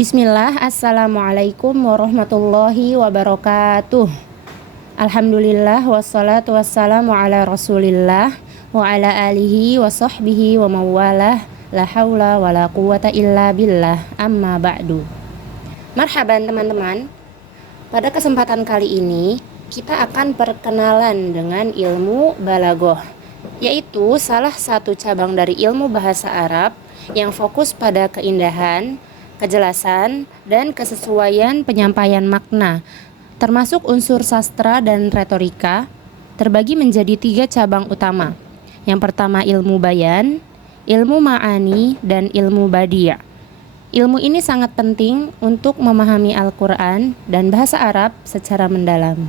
Bismillah, Assalamualaikum warahmatullahi wabarakatuh. Alhamdulillah, wassalatu wassalamu ala rasulillah wa ala alihi wa sahbihi wa mawalah. La hawla wa la quwata illa billah, amma ba'du. Marhaban teman-teman. Pada kesempatan kali ini kita akan perkenalan dengan ilmu balaghah, yaitu salah satu cabang dari ilmu bahasa Arab yang fokus pada keindahan, kejelasan, dan kesesuaian penyampaian makna, termasuk unsur sastra dan retorika, terbagi menjadi 3 cabang utama. Yang pertama ilmu bayan, ilmu ma'ani, dan ilmu badi'. Ilmu ini sangat penting untuk memahami Al-Quran dan bahasa Arab secara mendalam.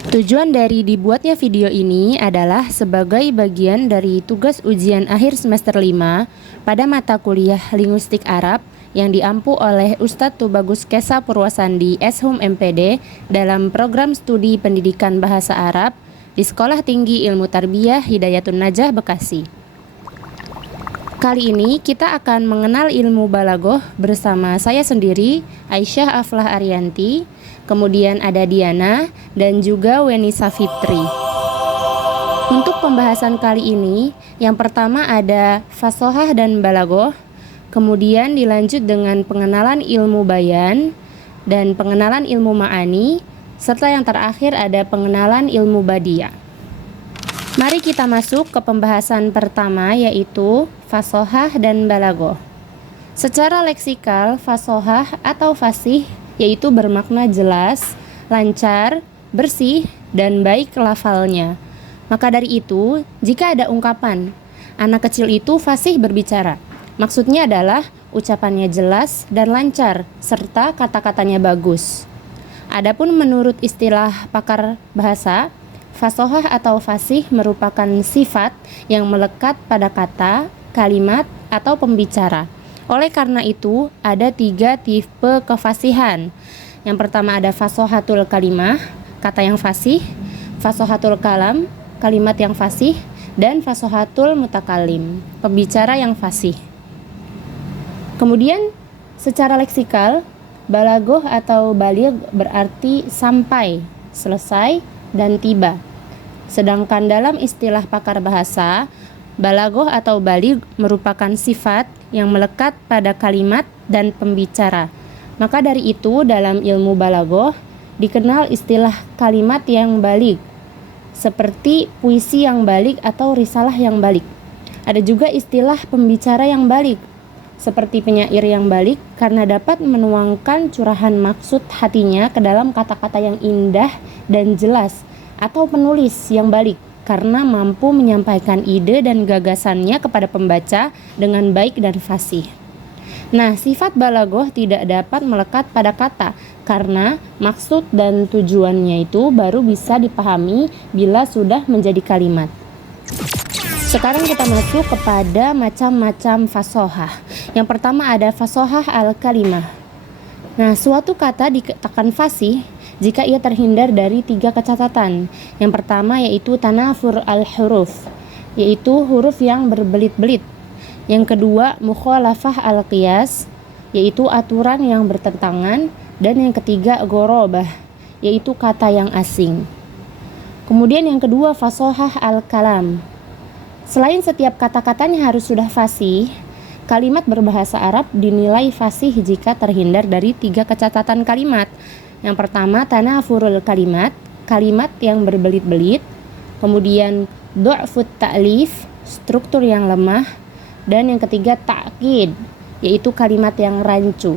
Tujuan dari dibuatnya video ini adalah sebagai bagian dari tugas ujian akhir semester 5 pada mata kuliah Linguistik Arab yang diampu oleh Ustadz Tubagus Kesa Purwasandi Eshum MPD dalam program studi pendidikan bahasa Arab di Sekolah Tinggi Ilmu Tarbiyah Hidayatun Najah Bekasi. Kali ini kita akan mengenal ilmu balaghah bersama saya sendiri, Aisyah Aflah Ariyanti, kemudian ada Diana dan juga Weni Safitri. Untuk pembahasan kali ini, yang pertama ada fasohah dan balaghah, kemudian dilanjut dengan pengenalan ilmu bayan dan pengenalan ilmu ma'ani, serta yang terakhir ada pengenalan ilmu badi'. Mari kita masuk ke pembahasan pertama, yaitu fasohah dan balaghah. Secara leksikal, fasohah atau fasih yaitu bermakna jelas, lancar, bersih, dan baik lafalnya. Maka dari itu, jika ada ungkapan anak kecil itu fasih berbicara, maksudnya adalah ucapannya jelas dan lancar serta kata-katanya bagus. Adapun menurut istilah pakar bahasa, fasohah atau fasih merupakan sifat yang melekat pada kata, kalimat, atau pembicara. Oleh karena itu, ada 3 tipe kefasihan. Yang pertama ada fasohatul kalimah, kata yang fasih, fasohatul kalam, kalimat yang fasih, dan fasohatul mutakalim, pembicara yang fasih. Kemudian, secara leksikal, balaghah atau baligh berarti sampai, selesai, dan tiba. Sedangkan dalam istilah pakar bahasa, balaghah atau baligh merupakan sifat yang melekat pada kalimat dan pembicara. Maka dari itu dalam ilmu balaghah dikenal istilah kalimat yang baligh, seperti puisi yang baligh atau risalah yang baligh. Ada juga istilah pembicara yang baligh, seperti penyair yang baligh karena dapat menuangkan curahan maksud hatinya ke dalam kata-kata yang indah dan jelas, atau penulis yang baligh karena mampu menyampaikan ide dan gagasannya kepada pembaca dengan baik dan fasih. Nah, sifat balaghah tidak dapat melekat pada kata karena maksud dan tujuannya itu baru bisa dipahami bila sudah menjadi kalimat. Sekarang kita masuk kepada macam-macam fasohah. Yang pertama ada fasohah al-kalimah. Nah, suatu kata dikatakan fasih jika ia terhindar dari 3 catatan. Yang pertama yaitu tanafur al-huruf, yaitu huruf yang berbelit-belit. Yang kedua mukhalafah al-qiyas, yaitu aturan yang bertentangan. Dan yang ketiga gorobah, yaitu kata yang asing. Kemudian yang kedua fasohah al-kalam. Selain setiap kata-katanya harus sudah fasih, kalimat berbahasa Arab dinilai fasih jika terhindar dari 3 catatan kalimat. Yang pertama tanafurul kalimat, kalimat yang berbelit-belit. Kemudian du'fut ta'lif, struktur yang lemah. Dan yang ketiga ta'kid, yaitu kalimat yang rancu.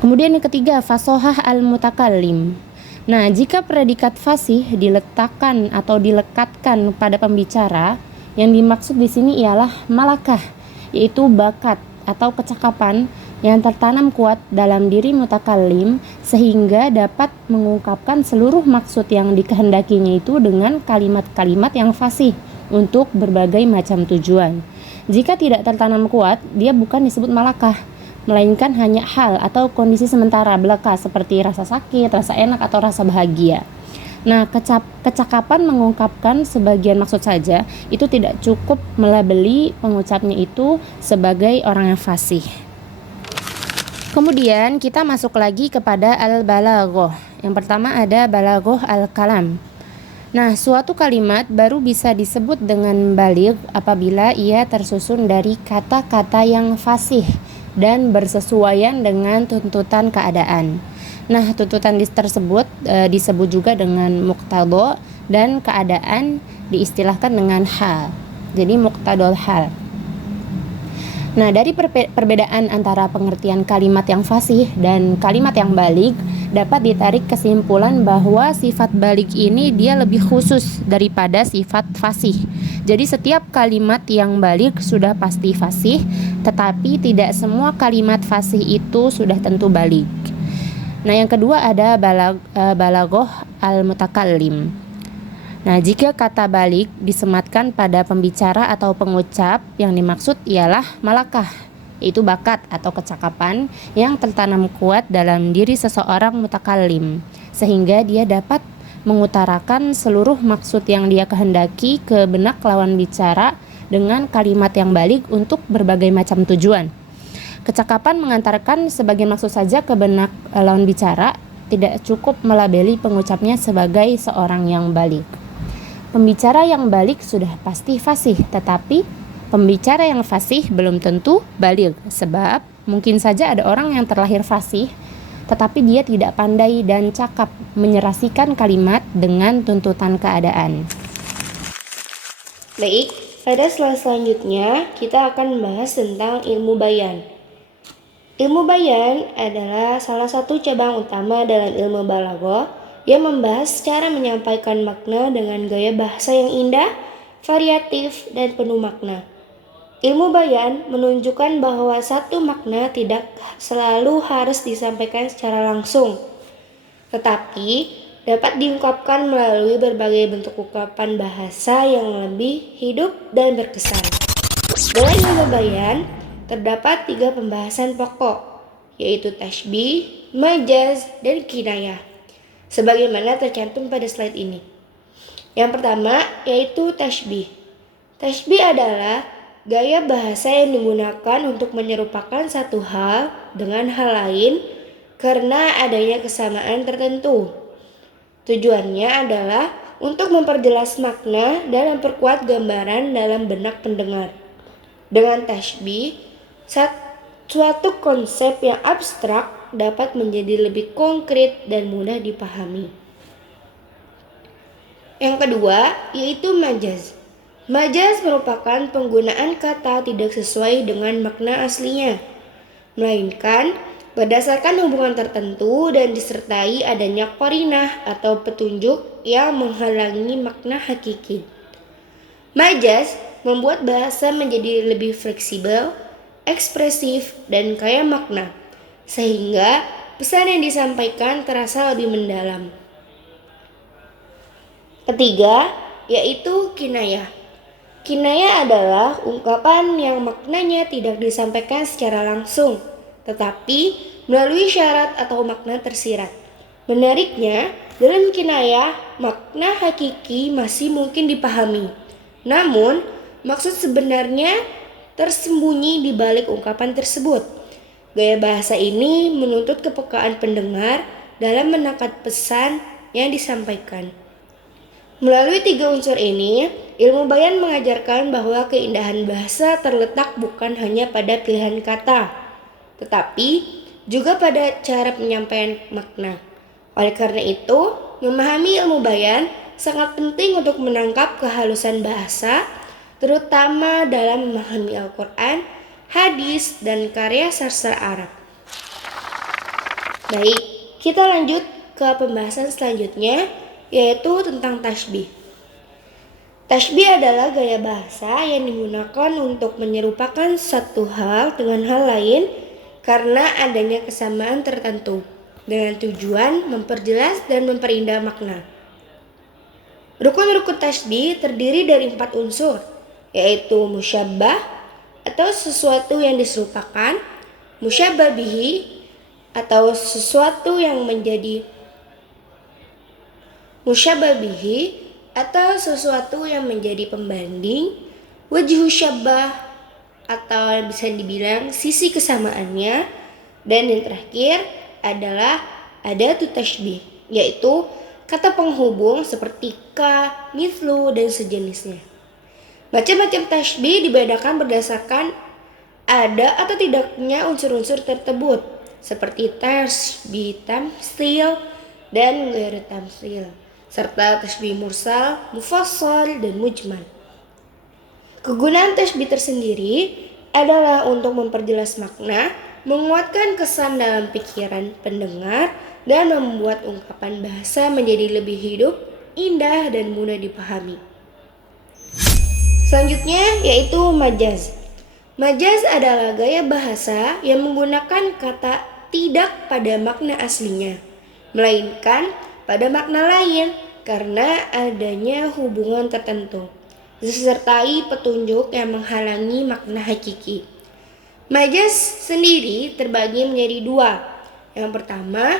Kemudian yang ketiga fasohah al-mutakallim. Nah, jika predikat fasih diletakkan atau dilekatkan pada pembicara, yang dimaksud di sini ialah malakah, yaitu bakat atau kecakapan yang tertanam kuat dalam diri mutakallim sehingga dapat mengungkapkan seluruh maksud yang dikehendakinya itu dengan kalimat-kalimat yang fasih untuk berbagai macam tujuan. Jika tidak tertanam kuat, dia bukan disebut malakah, melainkan hanya hal atau kondisi sementara belaka seperti rasa sakit, rasa enak, atau rasa bahagia. Nah, kecakapan mengungkapkan sebagian maksud saja itu tidak cukup melabeli pengucapnya itu sebagai orang yang fasih. Kemudian kita masuk lagi kepada al-balaghah. Yang pertama ada balaghah al-kalam. Nah, suatu kalimat baru bisa disebut dengan baligh apabila ia tersusun dari kata-kata yang fasih dan bersesuaian dengan tuntutan keadaan. Nah, tuntutan tersebut disebut juga dengan muqtadha dan keadaan diistilahkan dengan hal. Jadi muqtadal hal. Nah, dari perbedaan antara pengertian kalimat yang fasih dan kalimat yang baligh dapat ditarik kesimpulan bahwa sifat baligh ini dia lebih khusus daripada sifat fasih. Jadi setiap kalimat yang baligh sudah pasti fasih, tetapi tidak semua kalimat fasih itu sudah tentu baligh. Nah, yang kedua ada balaghah al-mutakallim. Nah, jika kata baligh disematkan pada pembicara atau pengucap, yang dimaksud ialah malakah, yaitu bakat atau kecakapan yang tertanam kuat dalam diri seseorang mutakallim, sehingga dia dapat mengutarakan seluruh maksud yang dia kehendaki ke benak lawan bicara dengan kalimat yang baligh untuk berbagai macam tujuan. Kecakapan mengantarkan sebagian maksud saja ke benak lawan bicara, tidak cukup melabeli pengucapnya sebagai seorang yang baligh. Pembicara yang baligh sudah pasti fasih, tetapi pembicara yang fasih belum tentu baligh, sebab mungkin saja ada orang yang terlahir fasih, tetapi dia tidak pandai dan cakap menyerasikan kalimat dengan tuntutan keadaan. Baik, pada slide selanjutnya kita akan membahas tentang ilmu bayan. Ilmu bayan adalah salah satu cabang utama dalam ilmu balaghah yang membahas cara menyampaikan makna dengan gaya bahasa yang indah, variatif, dan penuh makna. Ilmu bayan menunjukkan bahwa satu makna tidak selalu harus disampaikan secara langsung, tetapi dapat diungkapkan melalui berbagai bentuk ungkapan bahasa yang lebih hidup dan berkesan. Dalam ilmu bayan, terdapat 3 pembahasan pokok, yaitu tashbih, majaz, dan kinayah, sebagaimana tercantum pada slide ini. Yang pertama yaitu tashbih. Tashbih adalah gaya bahasa yang digunakan untuk menyerupakan satu hal dengan hal lain karena adanya kesamaan tertentu. Tujuannya adalah untuk memperjelas makna dan memperkuat gambaran dalam benak pendengar. Dengan tashbih, suatu konsep yang abstrak dapat menjadi lebih konkret dan mudah dipahami. Yang kedua yaitu majaz. Majaz merupakan penggunaan kata tidak sesuai dengan makna aslinya, melainkan berdasarkan hubungan tertentu dan disertai adanya qarinah atau petunjuk yang menghalangi makna hakiki. Majaz membuat bahasa menjadi lebih fleksibel, ekspresif, dan kaya makna, sehingga pesan yang disampaikan terasa lebih mendalam. Ketiga, yaitu kinayah. Kinayah adalah ungkapan yang maknanya tidak disampaikan secara langsung, tetapi melalui syarat atau makna tersirat. Menariknya, dalam kinayah, makna hakiki masih mungkin dipahami. Namun, maksud sebenarnya tersembunyi di balik ungkapan tersebut. Gaya bahasa ini menuntut kepekaan pendengar dalam menangkap pesan yang disampaikan. Melalui 3 unsur ini, ilmu bayan mengajarkan bahwa keindahan bahasa terletak bukan hanya pada pilihan kata, tetapi juga pada cara penyampaian makna. Oleh karena itu, memahami ilmu bayan sangat penting untuk menangkap kehalusan bahasa, terutama dalam memahami Al-Quran, hadis, dan karya sastra Arab. Baik, kita lanjut ke pembahasan selanjutnya, yaitu tentang tashbih. Tashbih adalah gaya bahasa yang digunakan untuk menyerupakan satu hal dengan hal lain karena adanya kesamaan tertentu, dengan tujuan memperjelas dan memperindah makna. Rukun-rukun tashbih terdiri dari 4 unsur, yaitu musyabbah atau sesuatu yang diserupakan, musyabbah bihi atau sesuatu yang menjadi musyabbah bihi atau sesuatu yang menjadi pembanding, wajhu syabbah atau bisa dibilang sisi kesamaannya, Dan yang terakhir adalah adatu tashbih, yaitu kata penghubung seperti ka, mithlu, dan sejenisnya. Macam-macam tashbih dibedakan berdasarkan ada atau tidaknya unsur-unsur tersebut, seperti tashbih tamtsil dan ghairu tamtsil, serta tashbih mursal, mufassal, dan mujmal. Kegunaan tashbih tersendiri adalah untuk memperjelas makna, menguatkan kesan dalam pikiran pendengar, dan membuat ungkapan bahasa menjadi lebih hidup, indah, dan mudah dipahami. Selanjutnya yaitu majaz. Majaz adalah gaya bahasa yang menggunakan kata tidak pada makna aslinya, melainkan pada makna lain karena adanya hubungan tertentu, disertai petunjuk yang menghalangi makna hakiki. Majaz sendiri terbagi menjadi dua. Yang pertama,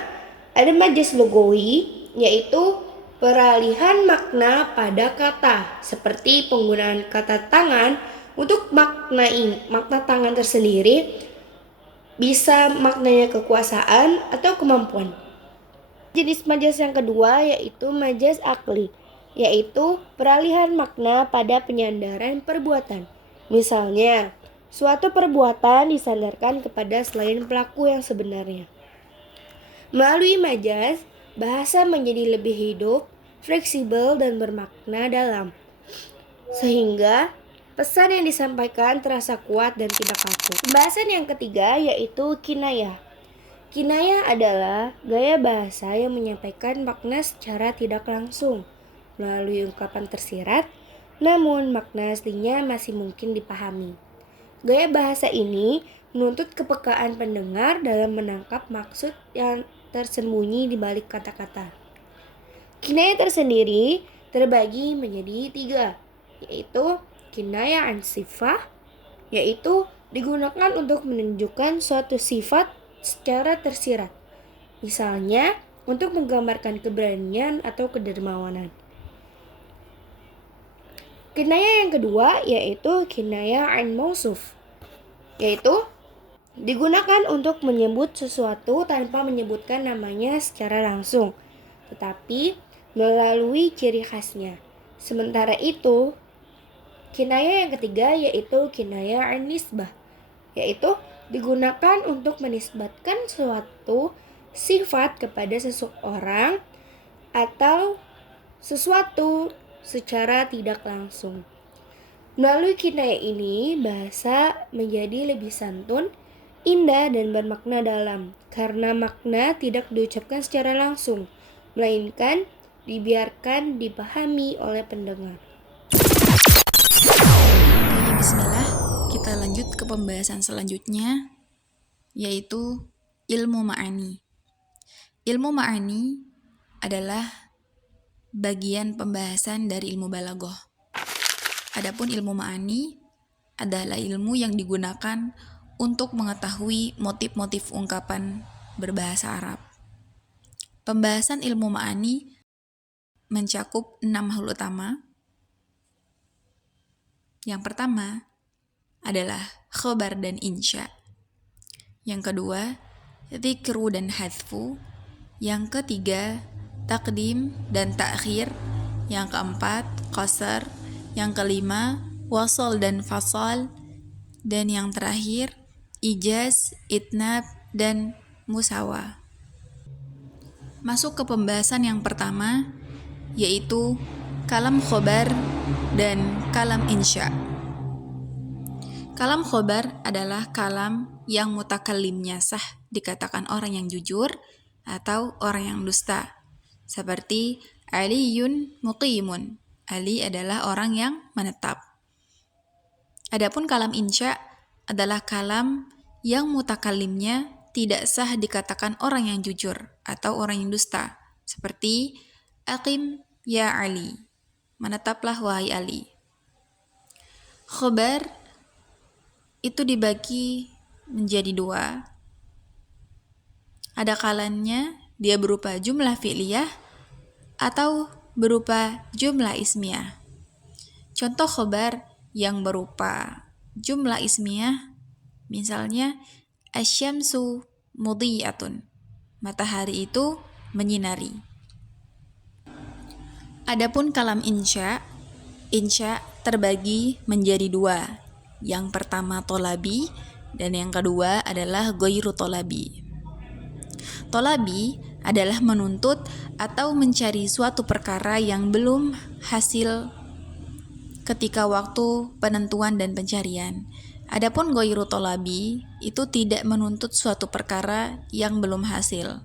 ada majaz lugawi, yaitu peralihan makna pada kata, seperti penggunaan kata tangan untuk makna tangan tersendiri bisa maknanya kekuasaan atau kemampuan. Jenis majaz yang kedua yaitu majaz akli, yaitu peralihan makna pada penyandaran perbuatan. Misalnya, suatu perbuatan disandarkan kepada selain pelaku yang sebenarnya. Melalui majaz, bahasa menjadi lebih hidup, fleksibel, dan bermakna dalam, sehingga pesan yang disampaikan terasa kuat dan tidak kaku. Pembahasan yang ketiga yaitu kinayah. Kinayah adalah gaya bahasa yang menyampaikan makna secara tidak langsung melalui ungkapan tersirat, namun makna aslinya masih mungkin dipahami. Gaya bahasa ini menuntut kepekaan pendengar dalam menangkap maksud yang tersembunyi di balik kata-kata. Kinayah tersendiri terbagi menjadi tiga, yaitu kinayah an sifah, yaitu digunakan untuk menunjukkan suatu sifat secara tersirat, misalnya untuk menggambarkan keberanian atau kedermawanan. Kinayah yang kedua yaitu kinayah an mausuf, yaitu digunakan untuk menyebut sesuatu tanpa menyebutkan namanya secara langsung, tetapi melalui ciri khasnya. Sementara itu, kinayah yang ketiga yaitu kinayah an nisbah, yaitu digunakan untuk menisbatkan suatu sifat kepada seseorang atau sesuatu secara tidak langsung. Melalui kinayah ini, bahasa menjadi lebih santun, indah, dan bermakna dalam, karena makna tidak diucapkan secara langsung, melainkan dibiarkan dipahami oleh pendengar. Oke, bismillah, kita lanjut ke pembahasan selanjutnya, yaitu ilmu ma'ani. Ilmu ma'ani adalah bagian pembahasan dari ilmu balaghah. Adapun ilmu ma'ani adalah ilmu yang digunakan untuk mengetahui motif-motif ungkapan berbahasa Arab. Pembahasan ilmu ma'ani mencakup 6 hal utama. Yang pertama adalah khobar dan insya. Yang kedua, dzikru dan hadfu. Yang ketiga, takdim dan takhir. Yang keempat, qasar. Yang kelima, wasal dan fasal. Dan yang terakhir, ijaz, itnab, dan musawa. Masuk ke pembahasan yang pertama, yaitu kalam khobar dan kalam insya. Kalam khobar adalah kalam yang mutakallimnya sah dikatakan orang yang jujur atau orang yang dusta. Seperti Aliyun muqimun. Ali adalah orang yang menetap. Adapun kalam insya adalah kalam yang mutakallimnya tidak sah dikatakan orang yang jujur atau orang yang dusta. Seperti Aqim ya Ali. Menetaplah wahai Ali. Khobar itu dibagi menjadi dua. Ada kalanya dia berupa jumlah fi'liyah atau berupa jumlah ismiyah. Contoh khobar yang berupa jumlah ismiyah, misalnya asyamsu mudhi'atun. Matahari itu menyinari. Adapun kalam insya terbagi menjadi dua. Yang pertama tolabi dan yang kedua adalah ghairu tolabi. Tolabi adalah menuntut atau mencari suatu perkara yang belum hasil ketika waktu penentuan dan pencarian. Adapun ghairu tolabi itu tidak menuntut suatu perkara yang belum hasil.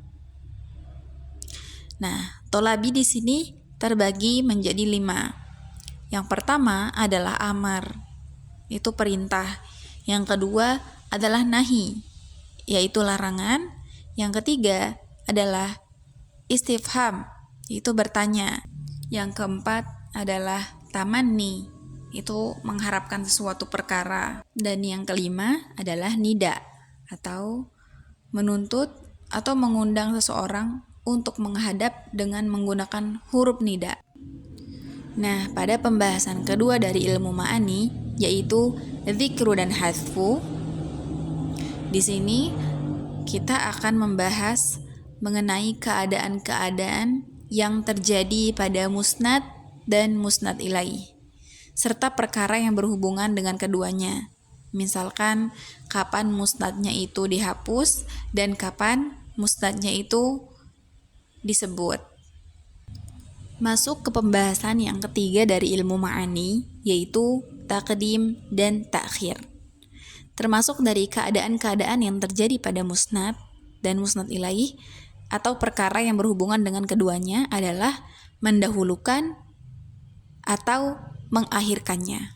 Nah, tolabi di sini terbagi menjadi 5. Yang pertama adalah amar, itu perintah. Yang kedua adalah nahi, yaitu larangan. Yang ketiga adalah istifham, itu bertanya. Yang keempat adalah tamanni, itu mengharapkan sesuatu perkara. Dan yang kelima adalah nida, atau menuntut atau mengundang seseorang untuk menghadap dengan menggunakan huruf nida. Nah, pada pembahasan kedua dari ilmu ma'ani, yaitu dzikru dan hadfu, di sini kita akan membahas mengenai keadaan-keadaan yang terjadi pada musnad dan musnad ilaih, serta perkara yang berhubungan dengan keduanya. Misalkan kapan musnadnya itu dihapus dan kapan musnadnya itu disebut. Masuk ke pembahasan yang ketiga dari ilmu ma'ani, yaitu taqdim dan ta'khir. Termasuk dari keadaan-keadaan yang terjadi pada musnad dan musnad ilaih atau perkara yang berhubungan dengan keduanya adalah mendahulukan atau mengakhirkannya.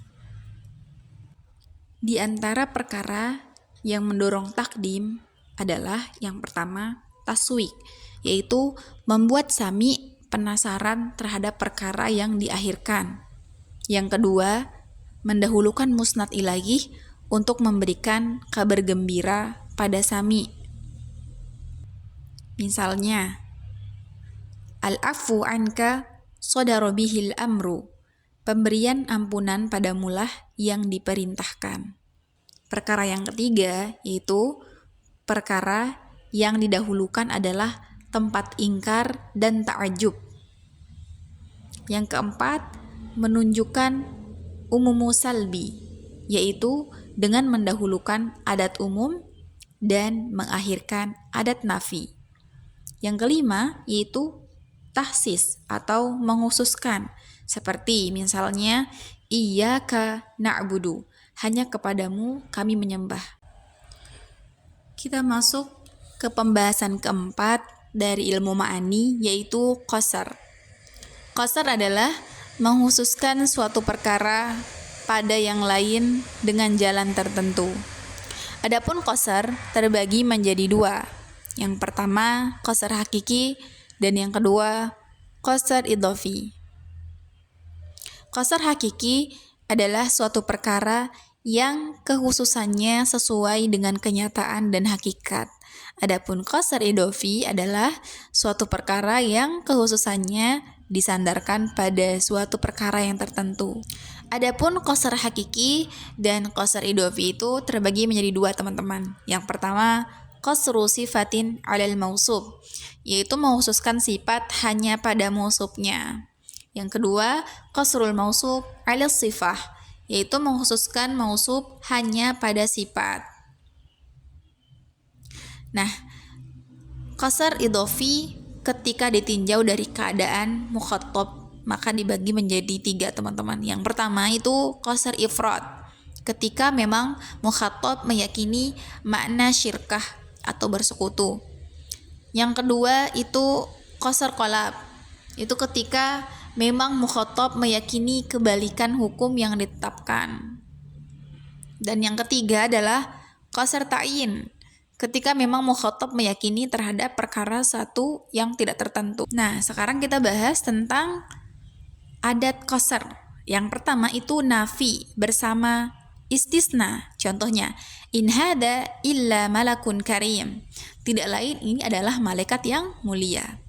Di antara perkara yang mendorong takdim adalah yang pertama taswik, yaitu membuat sami penasaran terhadap perkara yang diakhirkan. Yang kedua, mendahulukan musnad ilaih untuk memberikan kabar gembira pada sami. Misalnya, al-afu anka sadara bihil amru, pemberian ampunan padamulah yang diperintahkan. Perkara yang ketiga yaitu perkara yang didahulukan adalah tempat ingkar dan ta'ajub. Yang keempat, menunjukkan umumu salbi, yaitu dengan mendahulukan adat umum dan mengakhirkan adat nafi. Yang kelima yaitu tahsis atau menghususkan, seperti misalnya iyyaka na'budu, hanya kepadamu kami menyembah. Kita masuk ke pembahasan keempat dari ilmu ma'ani, yaitu qasar. Qasar adalah menghususkan suatu perkara pada yang lain dengan jalan tertentu. Adapun qasar terbagi menjadi 2. Yang pertama qasar hakiki dan yang kedua qasar idhofi. Qasar hakiki adalah suatu perkara yang kekhususannya sesuai dengan kenyataan dan hakikat. Adapun qasar idhofi adalah suatu perkara yang kekhususannya disandarkan pada suatu perkara yang tertentu. Adapun qasar hakiki dan qasar idhofi itu terbagi menjadi 2, teman-teman. Yang pertama, qasru sifatin 'alal mausuf, yaitu mengkhususkan sifat hanya pada mausufnya. Yang kedua, qasrul mausuf 'alal sifah, yaitu mengkhususkan mausuf hanya pada sifat. Nah, qasar idhofi ketika ditinjau dari keadaan mukhatab maka dibagi menjadi 3, teman-teman. Yang pertama itu qasar ifrad, ketika memang mukhatab meyakini makna syirkah atau bersekutu. Yang kedua itu qasar qalab, itu ketika memang mukhatab meyakini kebalikan hukum yang ditetapkan. Dan yang ketiga adalah qasar ta'yin, ketika memang mukhatab meyakini terhadap perkara satu yang tidak tertentu. Nah, sekarang kita bahas tentang adat qasar. Yang pertama itu nafi bersama istisna. Contohnya, in hada illa malakun karim. Tidak lain ini adalah malaikat yang mulia.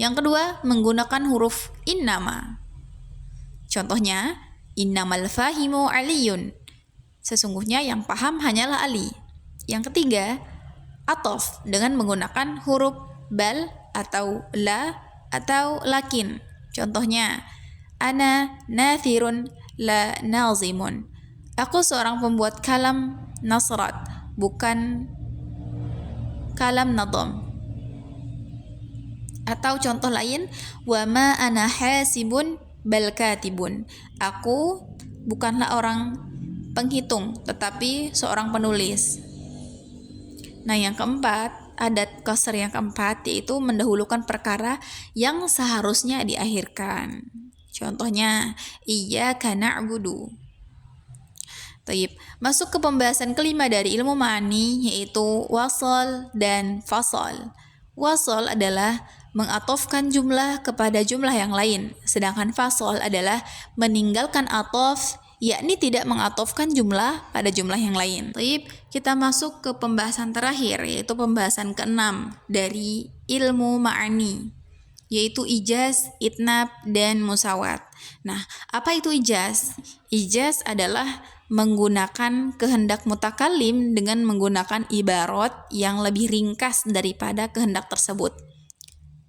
Yang kedua, menggunakan huruf innama. Contohnya, innamal fahimu aliyun. Sesungguhnya yang paham hanyalah Ali. Yang ketiga, atof dengan menggunakan huruf bal atau la atau lakin. Contohnya, ana nathirun la nazimun. Aku seorang pembuat kalam nasrat, bukan kalam nadam. Atau contoh lain, wa ma ana hasibun bal katibun. Aku bukanlah orang penghitung, tetapi seorang penulis. Nah, yang keempat, adat qasr yang keempat yaitu mendahulukan perkara yang seharusnya diakhirkan. Contohnya, iyyaka na'budu. Taib. Masuk ke pembahasan kelima dari ilmu ma'ani yaitu wasal dan fasal. Wasal adalah mengatofkan jumlah kepada jumlah yang lain, sedangkan fasal adalah meninggalkan atof, yakni tidak mengatofkan jumlah pada jumlah yang lain. Taib, kita masuk ke pembahasan terakhir yaitu pembahasan keenam dari ilmu ma'ani yaitu ijaz, itnab, dan musawat. Nah, apa itu ijaz? Ijaz adalah menggunakan kehendak mutakallim dengan menggunakan ibarat yang lebih ringkas daripada kehendak tersebut,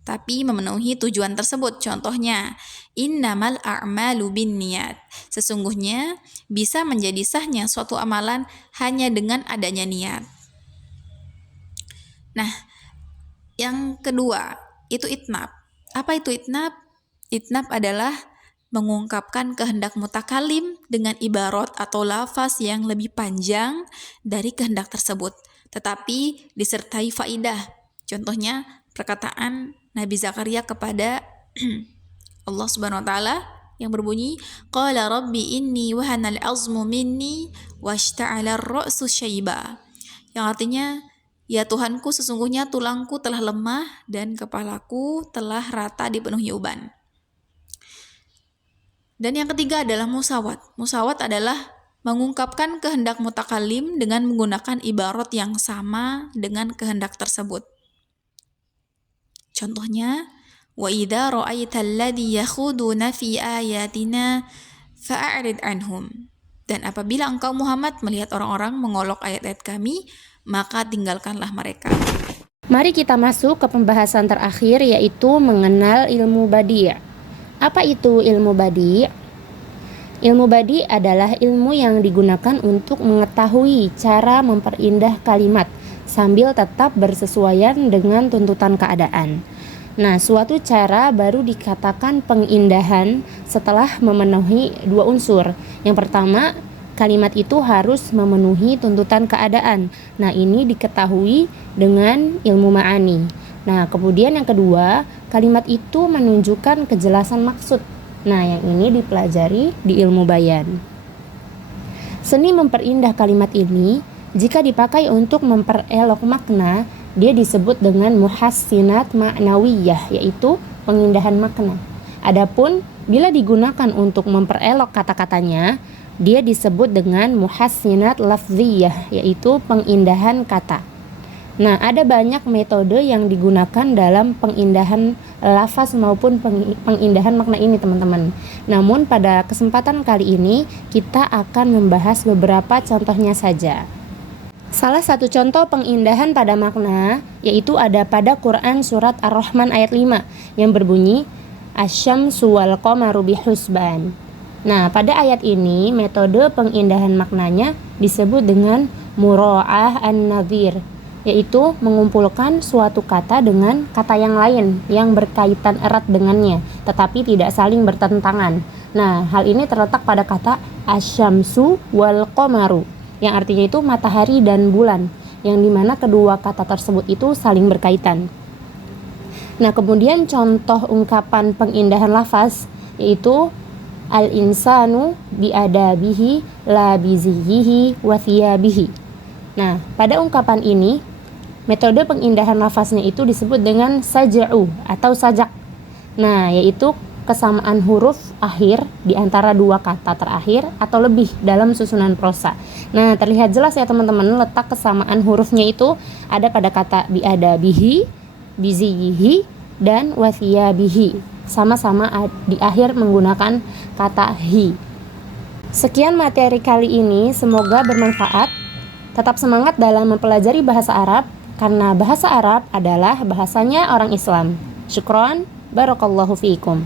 tapi memenuhi tujuan tersebut. Contohnya, innamal a'malu binniyat. Sesungguhnya bisa menjadi sahnya suatu amalan hanya dengan adanya niat. Nah, yang kedua itu itnab. Apa itu itnab? Itnab adalah mengungkapkan kehendak mutakallim dengan ibarat atau lafaz yang lebih panjang dari kehendak tersebut, tetapi disertai faidah. Contohnya perkataan Nabi Zakaria kepada Allah Subhanahu wa taala yang berbunyi, qala rabbi inni wahanal azmu minni washta'ala ar-ra'su syaiba. Yang artinya, ya Tuhanku, sesungguhnya tulangku telah lemah dan kepalaku telah rata dipenuhi uban. Dan yang ketiga adalah musawat. Musawat adalah mengungkapkan kehendak mutakallim dengan menggunakan ibarat yang sama dengan kehendak tersebut. Contohnya, wa idza ra'aital ladzi yakhuduna fi ayatina fa'rid anhum. Dan apabila engkau Muhammad melihat orang-orang mengolok ayat-ayat kami, maka tinggalkanlah mereka. Mari kita masuk ke pembahasan terakhir yaitu mengenal ilmu badi'. Apa itu ilmu badi'? Ilmu badi' adalah ilmu yang digunakan untuk mengetahui cara memperindah kalimat sambil tetap bersesuaian dengan tuntutan keadaan. Nah, suatu cara baru dikatakan pengindahan setelah memenuhi dua unsur. Yang pertama, kalimat itu harus memenuhi tuntutan keadaan. Nah, ini diketahui dengan ilmu ma'ani. Nah, kemudian yang kedua, kalimat itu menunjukkan kejelasan maksud. Nah, yang ini dipelajari di ilmu bayan. Seni memperindah kalimat ini, jika dipakai untuk memperelok makna, dia disebut dengan muhassinat ma'nawiyah, yaitu pengindahan makna. Adapun bila digunakan untuk memperelok kata-katanya, dia disebut dengan muhassinat lafziyah, yaitu pengindahan kata. Nah, ada banyak metode yang digunakan dalam pengindahan lafaz maupun pengindahan makna ini, teman-teman. Namun pada kesempatan kali ini kita akan membahas beberapa contohnya saja. Salah satu contoh pengindahan pada makna yaitu ada pada Quran surat Ar-Rahman ayat 5 yang berbunyi asyamsu wal qamaru bihusban. Nah, pada ayat ini metode pengindahan maknanya disebut dengan mura'ah an-nadhir, yaitu mengumpulkan suatu kata dengan kata yang lain yang berkaitan erat dengannya tetapi tidak saling bertentangan. Nah, hal ini terletak pada kata asyamsu wal qamaru yang artinya itu matahari dan bulan, yang dimana kedua kata tersebut itu saling berkaitan. Nah, kemudian contoh ungkapan pengindahan lafaz yaitu al-insanu biadabihi la bizihihi wa thiyabihi. Nah, pada ungkapan ini metode pengindahan lafaznya itu disebut dengan saja'u atau sajak. Nah, yaitu kesamaan huruf akhir di antara dua kata terakhir atau lebih dalam susunan prosa. Nah, terlihat jelas ya teman-teman, letak kesamaan hurufnya itu ada pada kata biadabihi, biziyihi, dan wathiyabihi. Sama-sama di akhir menggunakan kata hi. Sekian materi kali ini, semoga bermanfaat. Tetap semangat dalam mempelajari bahasa Arab. karena bahasa Arab adalah bahasanya orang Islam. Syukron, barakallahu fiikum.